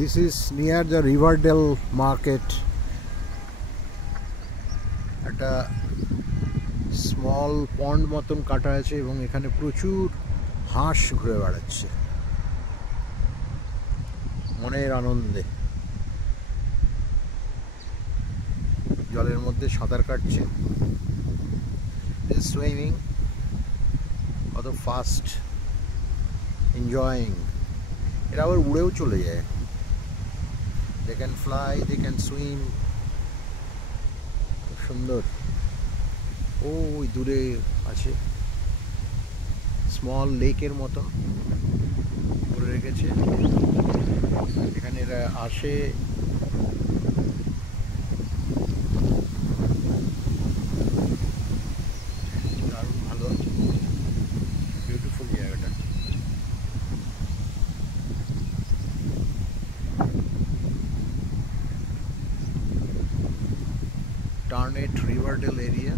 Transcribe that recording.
This is near the Riverdale market. একটা স্মল পন্ড মতন কাটা আছে এবং এখানে প্রচুর হাঁস ঘুরে বেড়াচ্ছে মনের আনন্দে। জলের মধ্যে সাঁতার কাটছে, সুইমিং, কত ফাস্ট, এনজয়িং। এরা আবার উড়েও চলে যায়। They can fly, they can swim. খুব সুন্দর। ওই দূরে আছে স্মল লেকের মতন করে রেখেছে, এখানে এরা আসে। দারুণ ভালো, বিউটিফুল জায়গাটা। টার্নেট রিভারডেল এরিয়া।